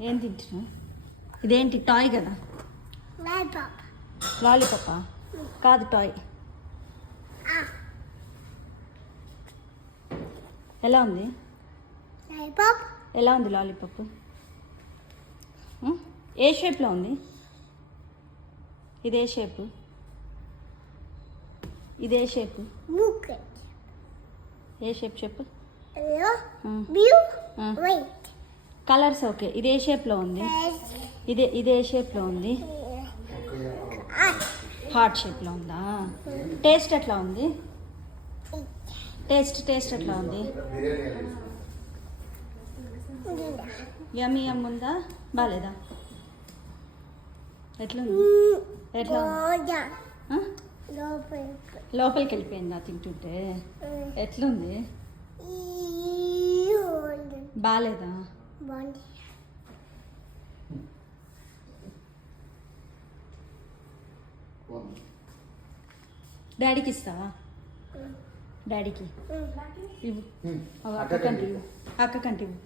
ఏం తింటున్నావు? ఇదేంటి టాయ్ కదా? లాలీపాపా? కాదు, టాయ్. ఎలా ఉంది? ఎలా ఉంది లాలీపాప్? ఏ షేప్లో ఉంది? ఇదే షేపు? ఇదే షేపు? ఏ షేప్ చెప్పు. Colours okay. ఇది ఏ షేప్లో ఉంది? ఇదే షేప్లో ఉంది. హార్ట్ షేప్లో ఉందా? టేస్ట్ ఎట్లా ఉంది? టేస్ట్ ఎట్లా ఉంది? యమ్మీ ఉందా? బాగాలేదా? ఎట్లా లోపలికి వెళ్ళిపోయిందా తింటుంటే? ఎట్లుంది? బాగాలేదా? డాడీకి ఇస్తావా? డాడీకి ఇవ్వు. అక్కకంటి ఇవ్వు. అక్కకంటి ఇవ్వు.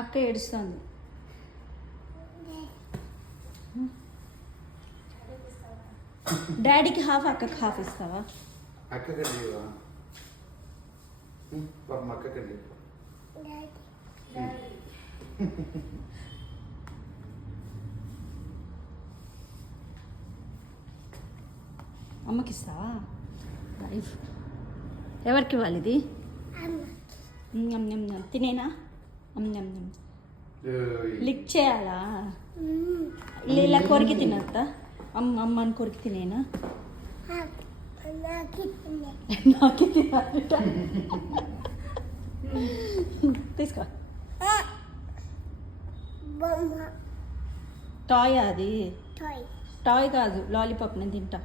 అక్క ఏడుస్తుంది. డాడీకి హాఫ్, అక్కకి హాఫ్ ఇస్తావా? అమ్మకి ఇస్తావా? ఎవరికి ఇవ్వాలి ఇది? తినేనా? లిక్ చేయాలా? ఇలా కొరికి తినద్దా? అమ్మని కొరికి తినేనా? నాకు తినాలట. తీసుకో. టాయ్ అది? టాయ్ కాదు, లాలీపాప్. నేను తింటా.